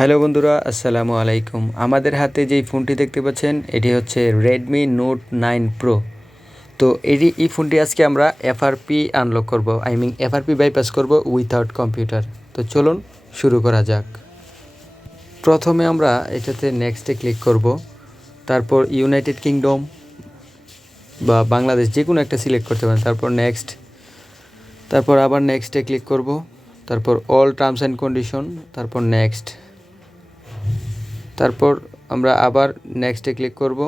Hello বন্ধুরা, আসসালামু আলাইকুম। আমাদের হাতে যেই ফোনটি দেখতে পাচ্ছেন এটি হচ্ছে রেডমি নোট 9 প্রো। তো এই ফোনটি আজকে আমরা এফআরপি আনলক করব, এফআরপি বাইপাস করব উইথাউট কম্পিউটার। তো চলুন শুরু করা যাক। প্রথমে আমরা এটাতে নেক্সটে ক্লিক করব, তারপর ইউনাইটেড কিংডম বা বাংলাদেশ যে কোনো একটা সিলেক্ট করতে পারেন, তারপর নেক্সট, তারপর আবার নেক্সটে ক্লিক করব, তারপর অল টার্মস অ্যান্ড কন্ডিশন, তারপর নেক্সট, তারপর আমরা আবার নেক্সটে ক্লিক করব।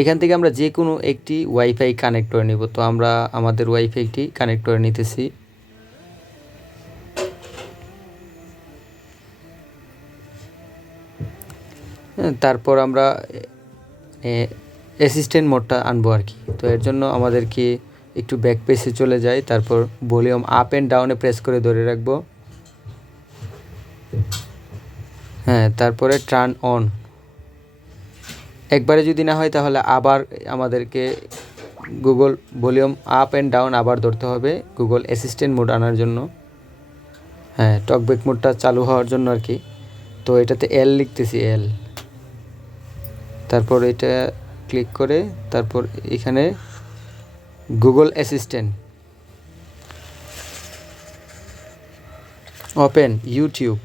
এখান থেকে আমরা যে কোনো একটি ওয়াইফাই কানেক্ট করে নিব। তো আমরা আমাদের ওয়াইফাইটি কানেক্ট করে নিতেছি। তারপর আমরা অ্যাসিস্ট্যান্ট মোডটা আনবো আর কি। তো এর জন্য আমাদেরকে একটু ব্যাক পেজে চলে যাই, তারপর ভলিউম আপ অ্যান্ড ডাউনে প্রেস করে ধরে রাখবো। তারপরে টার্ন অন। একবারে যদি না হয় তাহলে আবার আমাদেরকে Google volume up and down আবার ধরতে হবে গুগল অ্যাসিস্ট্যান্ট মোড আনার জন্য। টকব্যাক মোডটা চালু হওয়ার জন্য আর কি। তো এটাতে এল লিখতেছি, এল। তারপর এটা ক্লিক করে তারপর এখানে গুগল অ্যাসিস্ট্যান্ট, ওপেন ইউটিউব।